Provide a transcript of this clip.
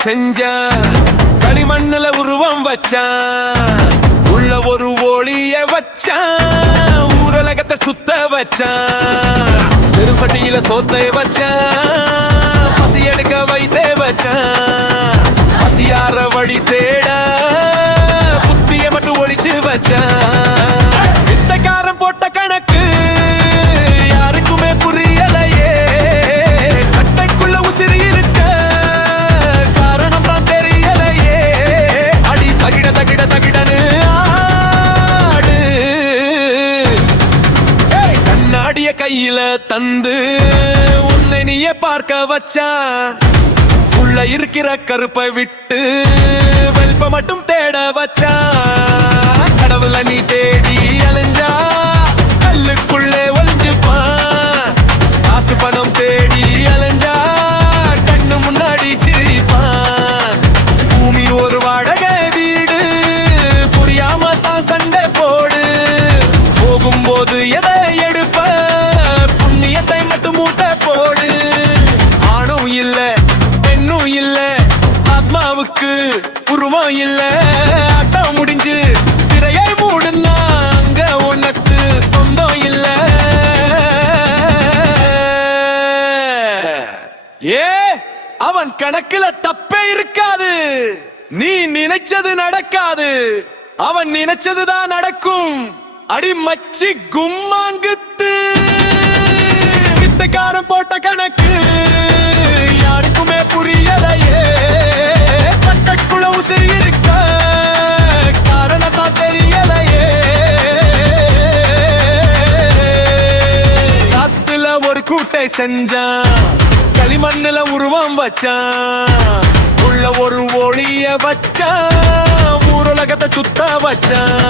செஞ்சான், களிமண்ணுல உருவம் வச்சான், உள்ள ஒரு ஒளிய வச்சான், ஊரலகத்தை சுத்த வச்சான், பெரும்பட்டியில சோத்தை வச்சான், பசி எடுக்க வைத்தே வச்சான், பசியார வழி தேட புத்திய மட்டும் ஒழிச்சு வச்சான். வித்தக்காரன் போட்ட கணக்கு யாருக்குமே புரியலையே, கட்டைக்குள்ள உசிரி இருக்க காரணம் தான் தெரியலையே, அடி தகிட தகிட தகிடனு ஆடு. கண்ணாடிய கையில தந்து உன்னை நீயே பார்க்க வச்சான், உள்ள இருக்கிற கருப்பை விட்டு வெல்ப மட்டும் தேட வச்சான். கடவுள நீ தேடி அலைஞ்சா கல்லுக்குள்ளே ஒளிஞ்சுப்பான், காசு பணம் தேடி அலைஞ்சா கண்ணு முன்னாடி சிரிப்பான். பூமி ஒரு வாடகை வீடு, புரியாம தான் சண்டை போடு, போகும்போது எதை எடுப்ப புண்ணியத்தை மட்டும் மூட்டை போடு. ஆணும் இல்ல பெண்ணும் இல்ல, ஆத்மாவுக்கு உருவம் இல்ல, ஆட்டம் முடிஞ்சு திரையை மூடுனா அங்க உனக்கு சொந்தம் இல்ல. ஏ அவன் கணக்குல தப்பே இருக்காது, நீ நினைச்சது நடக்காது, அவன் நினைச்சதுதான் நடக்கும். அடி மச்சி கும்மாங்குத்து, வித்தக்காரன் போட்ட கணக்கு யாருக்குமே புரியலையே, கட்டைக்குள்ள உசிரி இருக்க காரணத்தா தெரியலையே. காத்துல ஒரு கூட்டை செஞ்சான், களிமண்ணுல உருவம் வச்சான், உள்ள ஒரு ஒளிய வச்சான், ஊருலகத்தை சுத்த வச்சான்.